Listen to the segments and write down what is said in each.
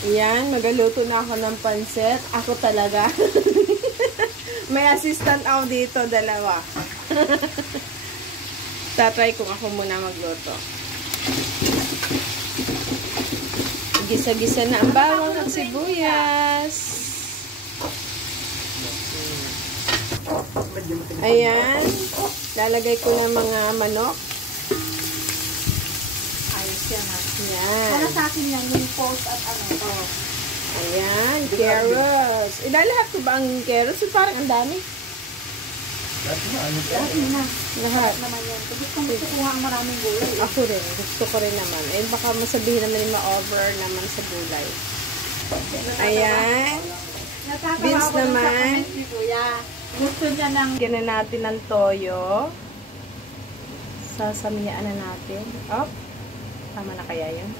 Ayan, magaluto na ako ng pansit. Ako talaga. May assistant ako dito, dalawa. Tatry kung ako muna magluto. Gisa-gisa na ang bawang at sibuyas. Ayan. Lalagay ko ng mga manok. Ayos yan ha. Ayan. Para sa akin yan, yung post at ano. Oh. Ayan, carrots. Ilalahat ko ba ang carrots? Parang ang dami. Lahat na. Lahat. Naman yan. Gusto kong kukuha ang maraming gulay. Ako rin. Gusto ko rin naman. Eh, baka masabihin naman yung ma-over naman sa gulay. Ayan. Beans naman. Gusto niya ng... Gyan na natin ng toyo. Sasamiyaan na natin. Oh, tama na kaya yun?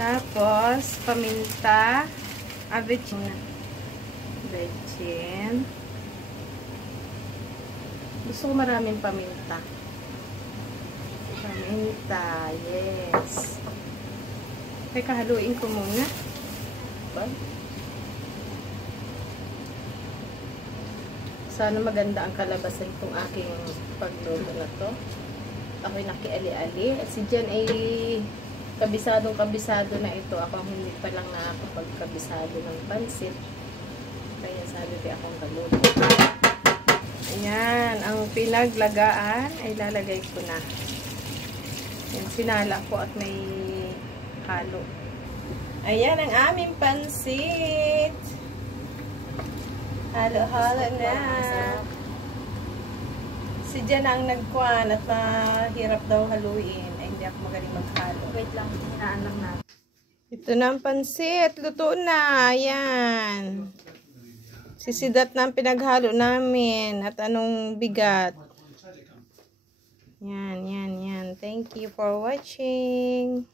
Tapos, paminta. Bechin. Gusto ko maraming paminta. Paminta, yes. Teka, haluin ko muna. Sana maganda ang kalabasan itong aking pagluto na to. Ako'y nakiali-ali. At si Jen ay kabisado na ito. Ako hindi pa lang nakakapagkabisado ng pansit. Kaya sabi ko akong kaluto. Ayan, ang pinaglagaan ay lalagay ko na. Yan, sinala ko at may halo. Ayan ang aming pansit. Halo-halo na. Si Jan ang nagkuhan at mahirap daw haluin. Ay, hindi ako magaling maghalo. Wait lang, hinaan lang natin. Ito na ang pansit. Luto na. Ayan. Sisidat na ang pinaghalo namin. At anong bigat. Yan. Thank you for watching.